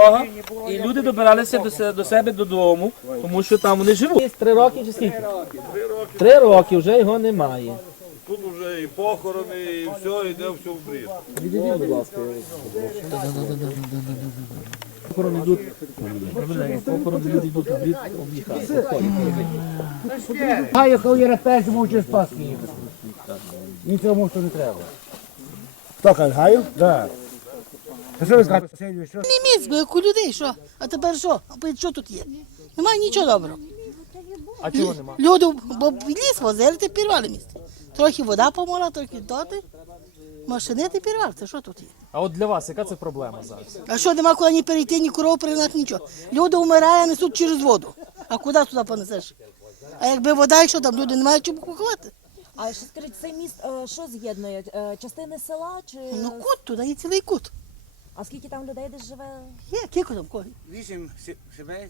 Бога, і люди добиралися до, до себе додому, тому що там вони живуть. Три роки чи скільки? Три роки вже його немає. Тут вже і похорони, і все, йде все в брід. Відійдіть, будь ласка. Похорони йдуть. Похорони люди йдуть в брід об'їхати. Хай коли репець мовчи спаски їм. Нічого мовчу не треба. Хто каже, гаю? Так. Та що ви скажете, Василю, що? Не міць, бо як у людей, що? А тепер що? А що тут є? Немає нічого доброго. А чого нема? Люди, бо ліс возили, ти пірвали місце. Трохи вода помогла, трохи доти. Машини ти пірвали, це що тут є? А от для вас яка це проблема зараз? А що нема куди ні перейти, ні коров пригнати, нічого. Люди вмирають, несуть через воду. А куди туди понесеш? А якби вода, і що там, люди не мають чому кухати? А ще скажіть, цей міст е, що з'єднує? Е, Частини села чи Ну кут, туди є цілий кут. А скільки там людей десь живе? Є, кілько там кого? Вісім себе.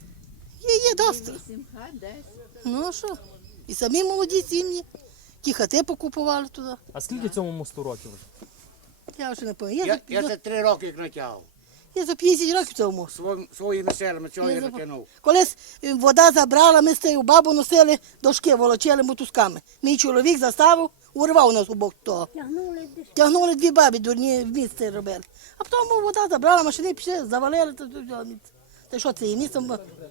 Є, є доста. Ну а що? І самі молоді сім'ї. Ті хати покупували туди. А скільки цьому мосту років? вже? Я вже не пам'ятаю. Я, Я, я за, це три роки як натягав. я за 50 років цьому. Своїм, своїми силами цього Я я натягнув. Колись е, вода забрала, ми з цією бабу носили дошки, волочили мотузками. Мій чоловік заставив, урвав нас у бок того. Тягнули дві баби, дурні в місце робили. А потім вода забрала, машини пішли, завалили. то- то- то- Та що це є місце?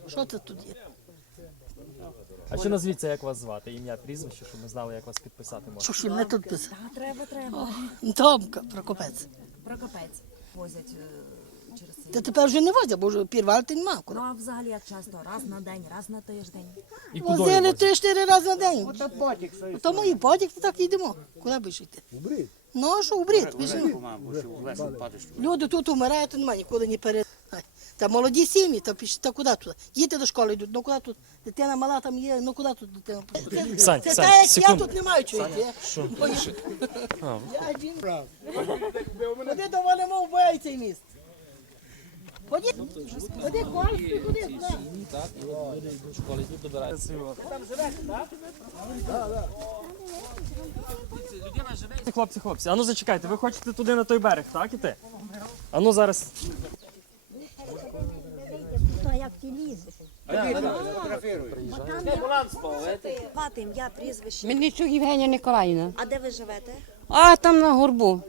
Що це тут є? А ще назвіться, як вас звати? Ім'я, прізвище, щоб ми знали, як вас підписати можна. Що ж мене тут писав? А треба, треба. Томка, Прокопець. Прокопець возять е, через Та тепер вже не возять, бо вже пірвали ти нема. куди. Ну а взагалі як часто? Раз на день, раз на тиждень. І куди Возили три-чотири рази на день. Та потік стоїть. Тому і потік, то так і йдемо. Куди більше йти? Ну, а що, у брід, біжимо. Що. Люди тут умирають, то немає нікуди не перед. Ай, Та молоді сім'ї, та, піш- та куди туди? Діти до школи йдуть, ну куди тут? Дитина мала там є, ну куди тут дитина? Це, Сань, це Сань, так, як секунду. я тут не маю чого йти. Бо я- Я жінка. Куди до мов бояй міст? Ходи, Кольський, ходи, сюди. Так, і от люди йдуть в школи, йдуть добираються. Хлопці, хлопці, а ну зачекайте, ви хочете туди на той берег, так іти? А ну зараз. Мати ім'я, прізвище. Мельничук Євгенія Николаївна. А де ви живете? А там на горбу.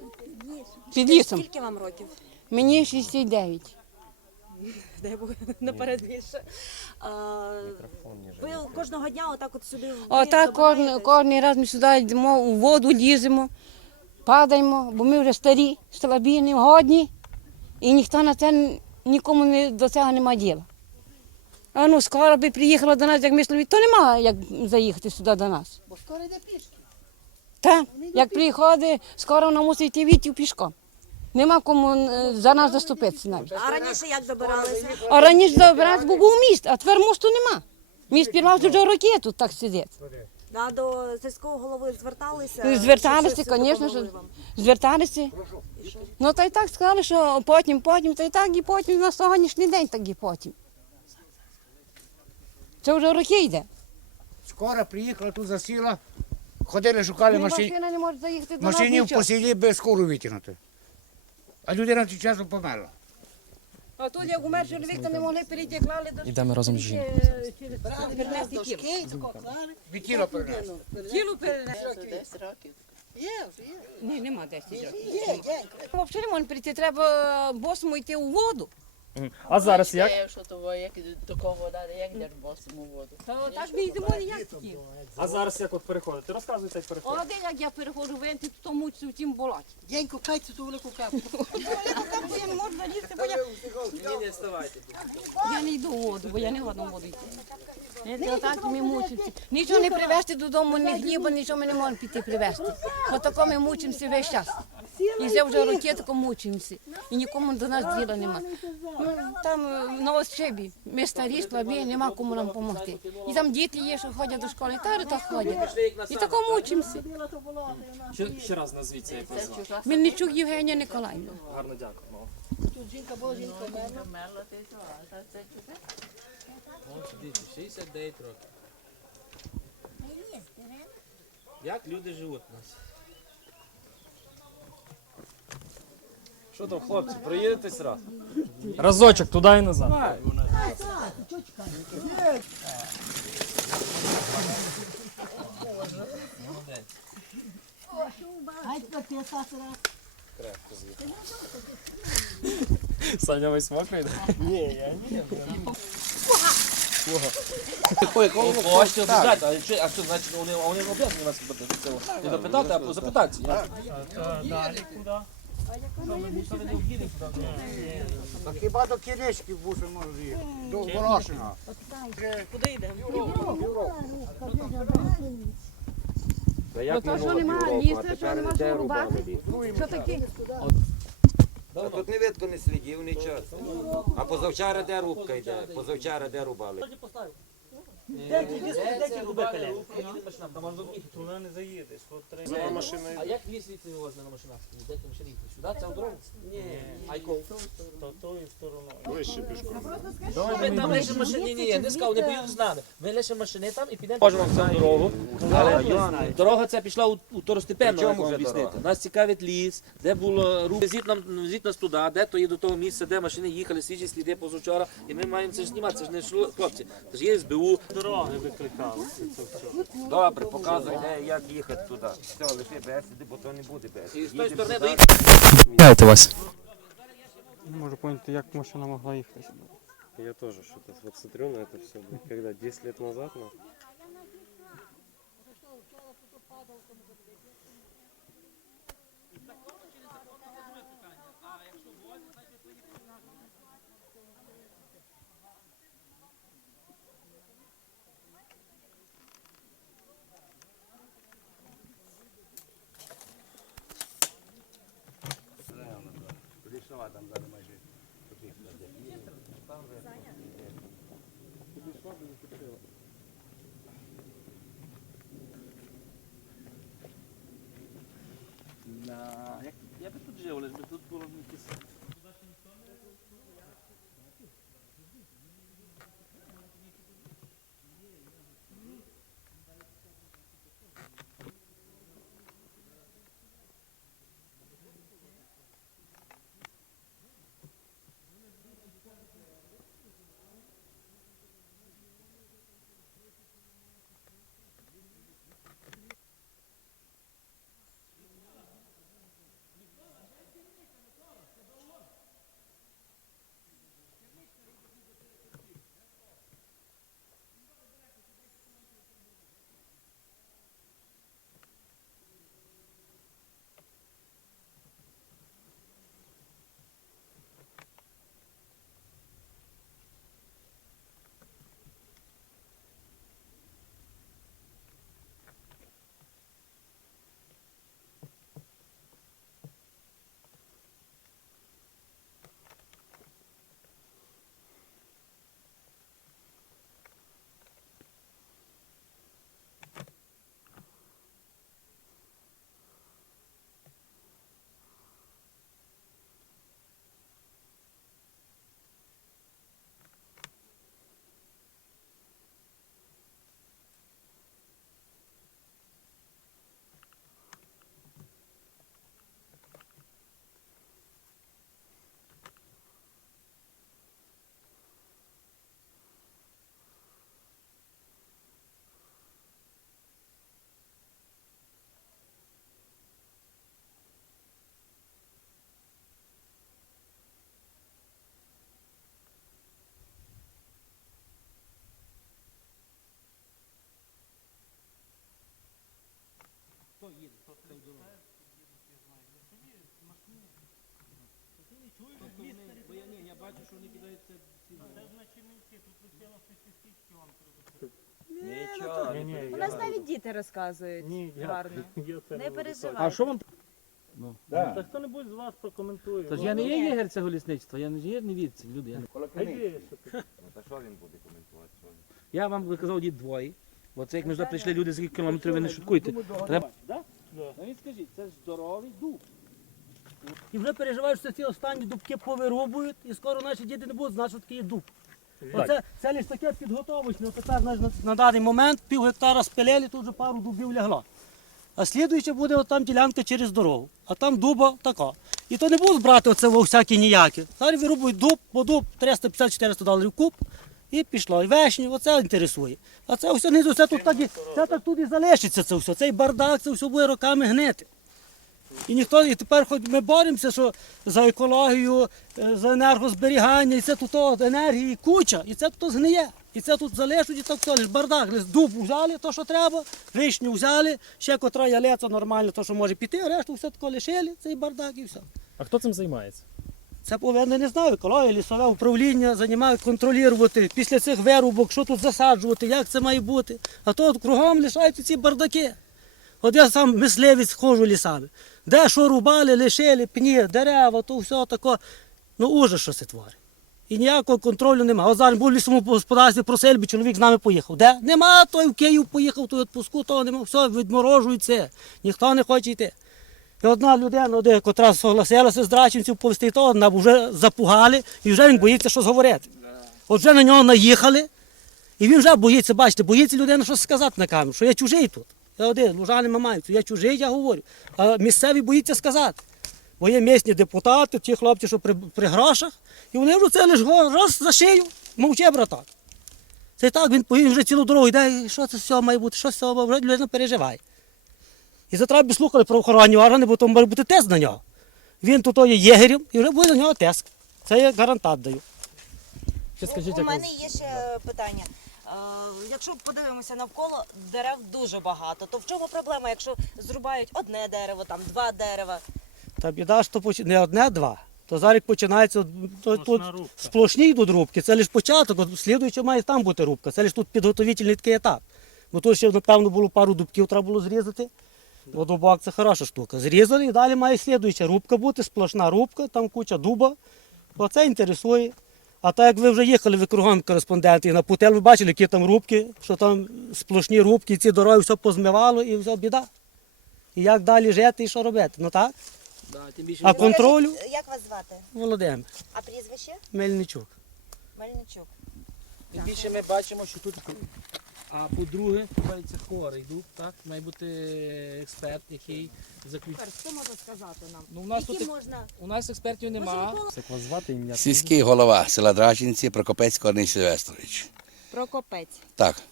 Під лісом. Скільки вам років? Мені 69. Дай Бог наперед більше. А, ви кожного дня отак от сюди Отак кожен, кожен раз ми сюди йдемо, у воду ліземо, падаємо, бо ми вже старі, слабі, годні. І ніхто на це нікому не, до цього немає діла. А ну, скоро би приїхала до нас, як ми слабі, то немає як заїхати сюди до нас. Бо скоро йде пішки. Так, як приходить, скоро вона мусить йти вітів пішком. Нема кому е, за нас заступитися навіть. А раніше як добиралися? А раніше забрати був був міст, а тепер мосту нема. Міст пірвався вже роки тут так сидить. А до сільського голови зверталися? Зверталися, звісно, що зверталися. Ну та й так сказали, що потім, потім, та й так і потім на сьогоднішній день, так і потім. Це вже роки йде. Скоро приїхала, тут засіла. Ходили, шукали машин... машина не може заїхати до нас машинів нічого. по селі без скору витягнути. А людина тим часом померла. А тут як умер чоловік, то не могли перейти, клали до Ідемо разом з жінкою. перенести тіло. Від тіла перенесли. Тіло перенести. Є, вже є. Ні, нема 10 років. Є, є. Взагалі не можна прийти, треба босому йти у воду. А зараз як? Якщо то як до кого вода, як йдеш босимо воду. То так не йдемо ніяк такі. А зараз як от переходите? Розказуйте, як переходите. Один, як я переходжу венти, то тому в тім болоті. День купайте ту велику капу. Я не можу залізти, бо я, Ні, не вставайте. я не йду у воду, бо я не в воду йти. Це отак ми мучимося. Нічого не привезти додому, ні хліба, нічого ми не можемо піти привезти. Отако ми мучимося весь час. І вже вже роки тако мучимося. І нікому до нас діла нема. Ну, там е, на Ощебі, ми старі, слабі, нема кому нам допомогти. І там діти є, що ходять до школи, та так ходять. І тако мучимося. Ще, ще раз назвіться, як вас звати. Мельничук Євгенія Николаївна. Гарно дякую. Тут жінка була, жінка вмерла. Мерла ти це чуже? 69 років. Як люди живуть у нас? Що там, хлопці, проїдетесь раз? Разочок туди і назад. Саня весь мокрий. Хочете обіжати, а що, а що, значить, вони, вони не обов'язані нас запитати. Не допитати, а запитатися. Так хіба до Кирички бусин може їхати? До Волошина. Куди йдемо? Ну то що немає їсти, що нема що рубати? Що таке? А тут не видко не слідів, нічого. А позавчора де рубка йде? Позавчора де рубали? А як ліс можна на машинах? Де ти машини? Сюди? Це в дорогу? Ні. Айков. Ми там лише машини, ні, ні, не сказав, не поїду з нами. Ми лише машини там і підемо. Можемо в цю дорогу. Але дорога ця пішла у, у як вам об'яснити. Нас цікавить ліс, де було рух. Везіть, нам, везіть нас туди, де то є до того місця, де машини їхали, свіжі сліди позавчора. І ми маємо це ж знімати, це ж не шло- хлопці. Це ж є СБУ. Добре, показуй, де, як їхати туди. Все, лише бесіди, бо то не буде бесіди. І з тої сторони доїхати. Дайте вас. Не можу зрозуміти, як машина могла їхати. Я тоже что-то вот смотрю на это все, когда 10 лет назад, ну, На... Як... Я би тут жив, але би тут було б якесь... Нічого. У нас навіть діти розказують. Гарно. Не переживай. А що вам? Та хто-небудь з вас прокоментує. Тож я не є єгер цього лісництва, я не є не від цих людей. Я, не- Ну, Та що він буде коментувати? Що він? я вам виказав дід двоє. Бо це як ми сюди прийшли люди з яких кілометрів, ви не шуткуйте. Треба... Ну і скажіть, це ж здоровий дуб. І вже переживають, що ці останні дубки повирубують, і скоро наші діти не будуть знати, що таке є дуб. Оце це лише таке підготовочне. Тепер знаєш, на, на даний момент пів гектара спилили, тут вже пару дубів лягло. а слідуюча буде от там ділянка через дорогу, а там дуба така. І то не будуть брати оце всякі ніякі. Зараз вирубують дуб, бо дуб 350-400 доларів куб, і пішло. І вешні, оце інтересує. А це все не це тут так, це так тут і залишиться це все. Цей бардак, це все буде роками гнити. І ніхто, і тепер хоч ми боремося, що за екологію, е, за енергозберігання, і це тут енергії куча, і це тут згниє. І це тут залишуть, і так все, лиш бардак, лиш дуб взяли, то, що треба, вишню взяли, ще котра ялеця нормально, то, що може піти, а решту все тако лишили, цей бардак і все. А хто цим займається? Це повинно, не знаю, екологія, лісове управління займають контролювати після цих вирубок, що тут засаджувати, як це має бути. А то от кругом лишаються ці бардаки. От я сам мисливець ходжу лісами. Де що рубали, лишили, пні, дерева, то все тако. Ну ужас, що це творить. І ніякого контролю немає. От зараз був лісовому господарстві, просили би, чоловік з нами поїхав. Де? Нема, той в Київ поїхав, той відпуску, того нема. Все, відморожується. Ніхто не хоче йти. І одна людина, один, котра согласилася з драченців повести, то одна вже запугали, і вже він боїться щось говорити. От вже на нього наїхали, і він вже боїться, бачите, боїться людина щось сказати на камеру, що я чужий тут. Я один, лужани мамаються, я чужий, я говорю. А місцеві боїться сказати. Бо є місні депутати, ті хлопці, що при, при грошах, і вони вже це лише раз за шию, мовче, братак. Це так, він, він вже цілу дорогу йде, і що це все має бути, що з цього, людина переживає. І за треба б слухали правоохоронні органи, бо то має бути тест на нього. Він тут є єгерем і вже буде на нього тест. Це я гарантат даю. Ще скажіть, У як мене є ще питання. Е, Якщо подивимося навколо, дерев дуже багато, то в чому проблема, якщо зрубають одне дерево, там два дерева? Та біда, що поч- не одне, а два. То зараз починається, то тут сплошні йдуть рубки, це лише початок, от слідуюча має там бути рубка, це лише тут підготовительний такий етап. Бо тут ще, напевно, було пару дубків, треба було зрізати. Бо дубак це хороша штука. Зрізали і далі має слідуюча рубка бути, сплошна рубка, там куча дуба. Оце інтересує. А так як ви вже їхали, ви кругом кореспонденти, і на путел ви бачили, які там рубки, що там сплошні рубки, ці дороги все позмивало і все біда. І як далі жити і що робити? Ну так? Да, тим більше А контролю Як вас звати? Володимир А прізвище? Мельничук. Мельничук. Тим більше ми бачимо, що тут. А по-друге, це хворий дуб, так? Має бути експерт, який заключить. Хто може сказати нам? Ну, у нас тут можна? у нас експертів немає. Як вас звати ім'я? Сільський голова села Драчинці Прокопець Корній Сильвестрович. Прокопець. Так.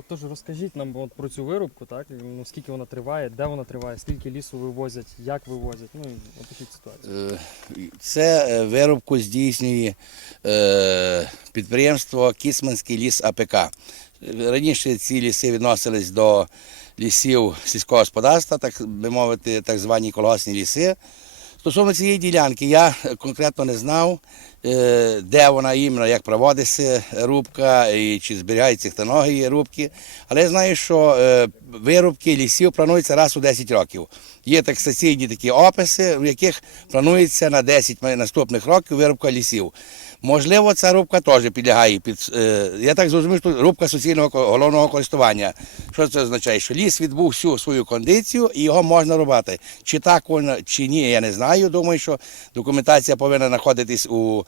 Отож, розкажіть нам от про цю вирубку, так? Ну, скільки вона триває, де вона триває, скільки лісу вивозять, як вивозять. Ну, і опишіть ситуацію. Е, Це е, вирубку здійснює е, підприємство Кісманський ліс АПК. Раніше ці ліси відносились до лісів сільського господарства, так би мовити, так звані колгосні ліси. Стосовно цієї ділянки, я конкретно не знав, де вона іменно, як проводиться рубка і чи зберігаються технології рубки. Але я знаю, що е, вирубки лісів плануються раз у 10 років. Є таксаційні такі описи, в яких планується на 10 наступних років вирубка лісів. Можливо, ця рубка теж підлягає під. е, Я так зрозумів, що рубка суцільного головного користування. Що це означає? Що ліс відбув всю свою кондицію і його можна рубати. Чи так воно, чи ні, я не знаю. Думаю, що документація повинна знаходитись у е,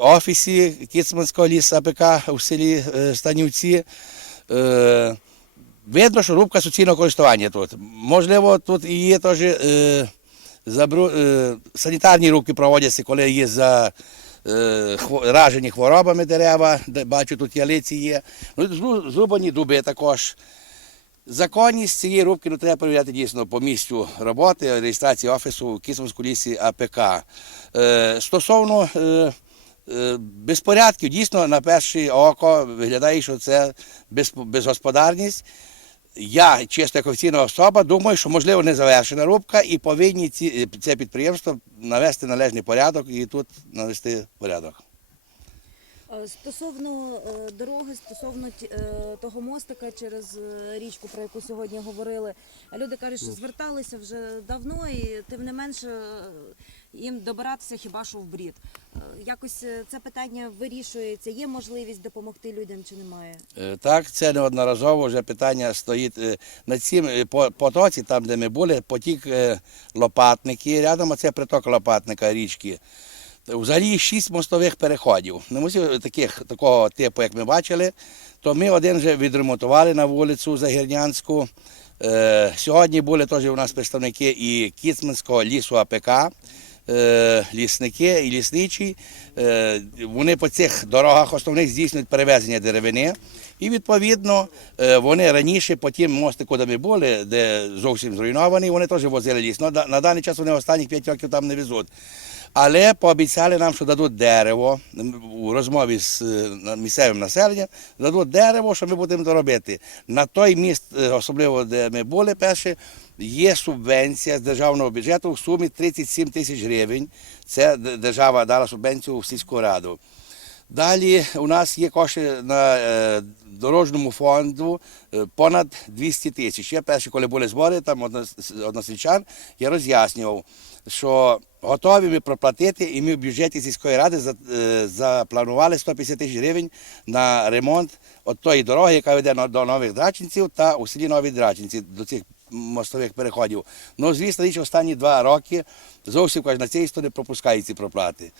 офісі Кіцманського лісу АПК у селі е, Станівці. Е, Видно, що рубка суцільного користування тут. Можливо, тут і є теж е, забру, е, санітарні рубки проводяться, коли є за е, ражені хворобами дерева, бачу, тут ялиці є. Ну, зру- зрубані дуби також. Законність цієї рубки ну, треба перевіряти дійсно по місцю роботи, реєстрації офісу в Кисманському лісі АПК. Е, стосовно е, е, безпорядків, дійсно, на перше око виглядає, що це без, безгосподарність. Я, чисто як офіційна особа, думаю, що можливо не завершена рубка і повинні ці, це підприємство навести належний порядок і тут навести порядок. Е, Стосовно е, дороги, стосовно е, того мостика через річку, про яку сьогодні говорили, люди кажуть, що зверталися вже давно, і тим не менше їм добиратися хіба що в брід. Якось це питання вирішується. Є можливість допомогти людям чи немає? Так, це неодноразово вже питання стоїть на цім потоці, там де ми були, потік лопатники, рядом оце приток лопатника річки. Взагалі шість мостових переходів. Не мусив таких, такого типу, як ми бачили, то ми один вже відремонтували на вулицю Загірнянську. Е, Сьогодні були теж у нас представники і Кіцманського лісу АПК, е, лісники і лісничі. Е, Вони по цих дорогах основних здійснюють перевезення деревини. І відповідно вони раніше по тим мостику, де ми були, де зовсім зруйнований, вони теж возили ліс. На даний час вони останні 5 років там не везуть. Але пообіцяли нам, що дадуть дерево у розмові з місцевим населенням, дадуть дерево, що ми будемо то робити. На той міст, особливо де ми були перші, є субвенція з державного бюджету в сумі 37 тисяч гривень. Це держава дала субвенцію в сільську раду. Далі у нас є кошти на дорожньому фонду понад 200 тисяч. Я перші, коли були збори, там однос- односельчан, я роз'яснював, що готові ми проплатити, і ми в бюджеті сільської ради е, запланували 150 тисяч гривень на ремонт от тої дороги, яка веде до нових драчинців та у селі Нові Драчинці, до цих мостових переходів. Ну, звісно, річ, останні два роки зовсім каже, на цій стороні пропускають ці проплати.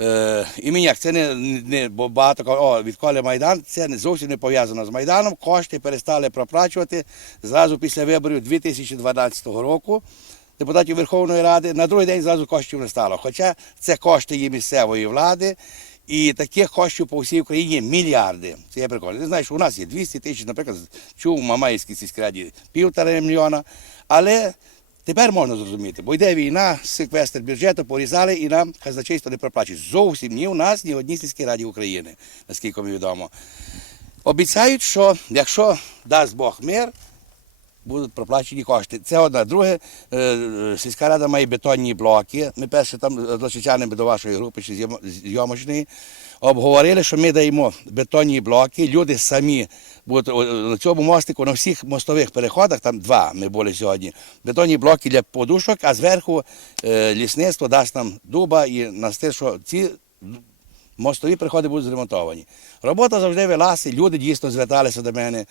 Е, і мені як це не, не бо багато о, відколи Майдан, це не зовсім не пов'язано з Майданом. Кошти перестали проплачувати зразу після виборів 2012 року. Депутатів Верховної Ради на другий день зразу коштів не стало. Хоча це кошти є місцевої влади, і таких коштів по всій Україні мільярди. Це я прикольно. Ти знаєш, у нас є 200 тисяч, наприклад, чув у Мамаївській сільській півтора мільйона. Але Тепер можна зрозуміти, бо йде війна, секвестр бюджету порізали і нам казначейство не проплачує. Зовсім ні у нас, ні в одній сільській раді України, наскільки мені відомо. Обіцяють, що якщо дасть Бог мир, будуть проплачені кошти. Це одне. Друге, е, е, сільська рада має бетонні блоки. Ми перше там з лошичанами до вашої групи чи зйомочної обговорили, що ми даємо бетонні блоки. Люди самі будуть на цьому мостику, на всіх мостових переходах, там два ми були сьогодні. Бетонні блоки для подушок, а зверху е, лісництво дасть нам дуба і насти, що ці мостові переходи будуть зремонтовані. Робота завжди велася, люди дійсно зверталися до мене.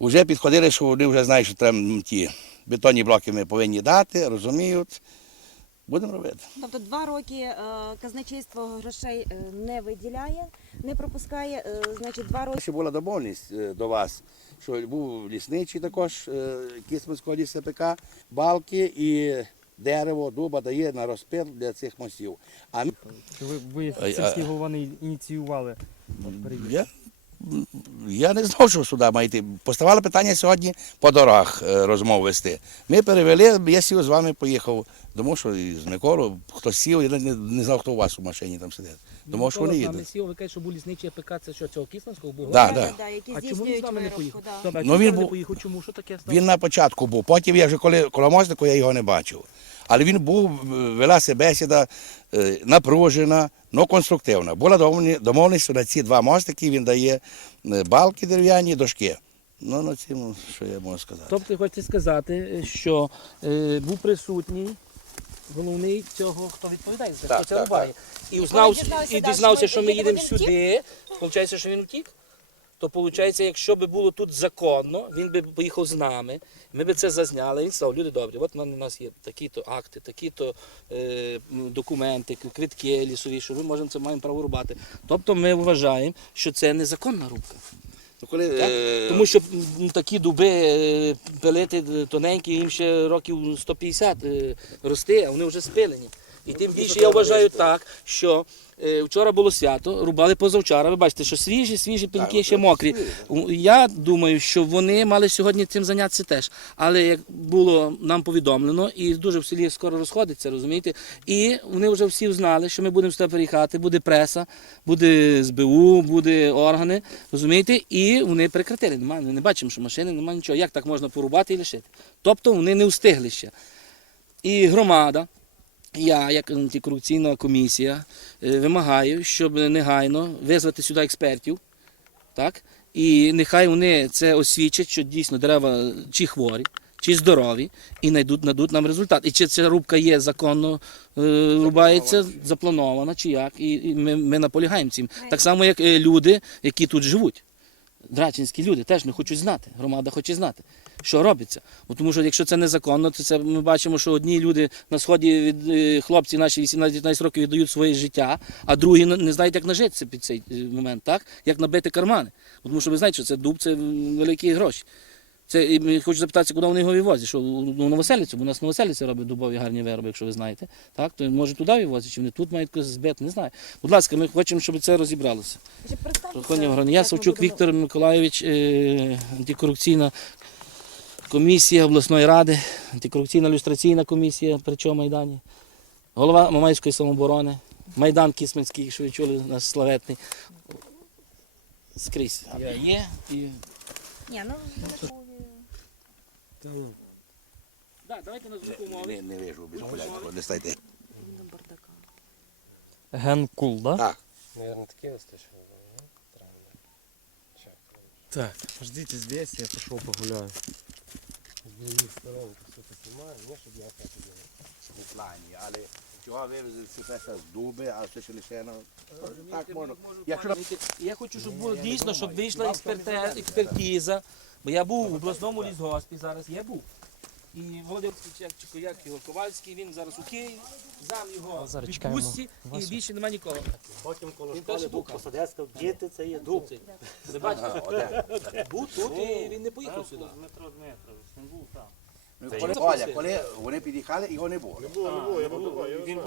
Вже підходили, що вони вже знають, що треба ті бетонні блоки ми повинні дати, розуміють. Будемо робити. Тобто два роки е, казначейство грошей е, не виділяє, не пропускає. е, значить, два роки Ще була домовленість е, до вас, що був лісничий також е, Кисменського лісу ПК, балки і дерево, дуба дає на розпил для цих мостів. А ви, ви а- голова не ініціювали я, я не знав, що сюди має йти. Поставали питання сьогодні по дорогах е, розмов вести. Ми перевели, я сів з вами поїхав. Думав, що з Миколу хтось сів, я не, не знав, хто у вас у машині там сидить. Думав, що вони їдуть. ви кажете, що був лісничий АПК, це що, цього Кисленського був? Да, да. да, А чому він з вами не поїхав? Ну, він був- чому? Що таке? Він на початку був. Потім я вже коли коло мостику, я його не бачив. Але він був, велася бесіда е, напружена, але конструктивна. Була домовлені- домовленість, на ці два мостики він дає е, балки дерев'яні, дошки. Ну, на цьому, що я можу сказати. Тобто хочете сказати, що е, був присутній головний цього, хто відповідає за це, хто це рубає. І узнав, і дізнався, що ми їдемо сюди. Виходить, що він втік. То виходить, якщо б було тут законно, він би поїхав з нами, ми б це зазняли. Він сказав, люди добрі, от у нас є такі-то акти, такі-то е, документи, квитки лісові, що ми можемо це маємо право рубати. Тобто ми вважаємо, що це незаконна рубка. Ну, коли, Так? е, Тому що такі дуби е, пилити тоненькі, їм ще років 150 е, рости, а вони вже спилені. І тим більше я вважаю так, що е, вчора було свято, рубали позавчора. Ви бачите, що свіжі, свіжі пеньки ще мокрі. Я думаю, що вони мали сьогодні цим зайнятися теж. Але як було нам повідомлено, і дуже в селі скоро розходиться, розумієте? І вони вже всі знали, що ми будемо сюди переїхати, буде преса, буде СБУ, буде органи, розумієте? І вони прекратили. Нема, не бачимо, що машини, немає нічого. Як так можна порубати і лишити? Тобто вони не встигли ще. І громада, я, як антикорупційна комісія, е, вимагаю, щоб негайно визвати сюди експертів, так? І нехай вони це освічать, що дійсно дерева чи хворі, чи здорові, і знайдуть, надуть нам результат. І чи ця рубка є законно е, рубається, запланована, чи як. І, і ми, ми наполягаємо цим. Так само, як е, люди, які тут живуть. Драчинські люди теж не хочуть знати, громада хоче знати, що робиться. Бо Тому що якщо це незаконно, то це ми бачимо, що одні люди на сході від е, хлопці наші 18-19 років віддають своє життя, а другі не- знають, як нажитися під цей е, момент, так? як набити кармани. Бо Тому що ви знаєте, що це дуб, це великі гроші. Це і хочу запитатися, куди вони його вивозять. Що ну, Новоселицю, бо у нас Новоселиця робить дубові гарні вироби, якщо ви знаєте. Так, то може туди вивозять, чи вони тут мають якось збити, не знаю. Будь ласка, ми хочемо, щоб це розібралося. Я Савчук Віктор Миколайович, е, антикорупційна комісія обласної ради, антикорупційна люстраційна комісія при чому Майдані, голова Мамайської самооборони, Майдан Кисменський, що ви чули, наш славетний. Скрізь я є і. Ні, ну Так, давайте на звуку Не, не вижу, без окулярів. Листайте. Генкул, да? Так. Наверное, такие листочки. Так, ждите здесь, я пошел погуляю. Плані, але чого вивезли це з дуби, а все ще лишено. Так можна. Якщо Я хочу, щоб було дійсно, щоб вийшла експертиза. Бо я був в обласному лісгоспі зараз, я був. І Володимир Чекчико, як його Ковальський, він зараз у Києві, зам його Зараз в відпустці, і більше нема нікого. Потім коло теж був посадецька, діти це є дуб. Ви бачите? Був тут і він не поїхав сюди. Дмитро Дмитрович. Коли, Оля, коли вони під'їхали, його не було. Не було, не було, я був.